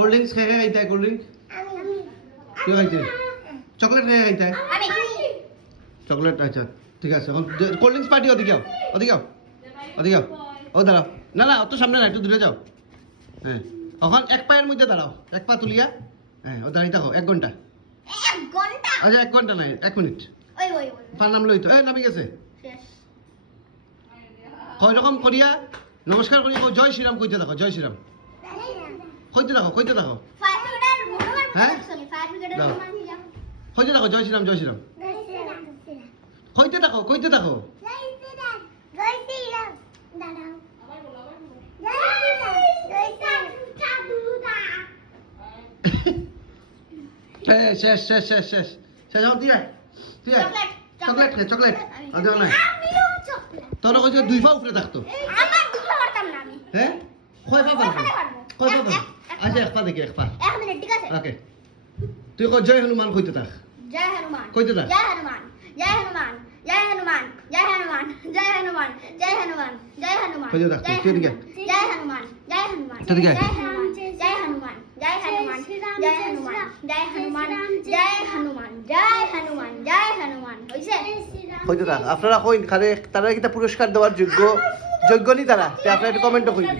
cold drinks খেয়ে খাইতে হয় কোল্ড ড্রিঙ্ক কেউ খাইতে চকলেট খেয়ে খাইতে হয় চকলেট আচ্ছা ঠিক আছে এখন কোল্ড ড্রিঙ্কস পার্টি ওদিকে যাও ওদিকে যাও ওদিকে যাও ও দাঁড়াও না না অত সামনে না একটু দূরে যাও হ্যাঁ এখন এক পায়ের মধ্যে দাঁড়াও এক পা তুলিয়া হ্যাঁ ও দাঁড়িয়ে থাকো 1 ঘন্টা আচ্ছা 1 ঘন্টা নাই 1 মিনিট পার নাম লইতো নামি গেছে কয় রকম করিয়া নমস্কার করি জয় শ্রীরাম কইতে থাকো জয় শ্রীরাম কইতে থাকো হ্যাঁ কইতে থাকো জয় শ্রীরাম কইতে থাকো শেষ এখন দিয়ে চকলেট খে চকলেট আর দেওয়া নাই তোর কইছে 2 পা উপরে থাকতো হ্যাঁ কয় পা পারবো আচ্ছা 1 পা দেখি 1 পা 1 মিনিট ঠিক আছে ওকে তুই কই জয় হনুমান কইতে থাক জয় হনুমান কইতে থাক জয় হনুমান জয় হনুমান জয় হনুমান জয় হনুমান জয় হনুমান জয় হনুমান জয় হনুমান কইতে থাক তুই দিকে জয় হনুমান জয় হনুমান তুই দিকে জয় হনুমান জয় হনুমান জয় হনুমান জয় হনুমান জয় হনুমান জয় হনুমান জয় হনুমান জয় হনুমান হইছে কইতে থাক আপনারা কইন খারে তারা কিটা পুরস্কার দেওয়ার যোগ্য নি তারা তে আপনারা একটু কমেন্টও কইবেন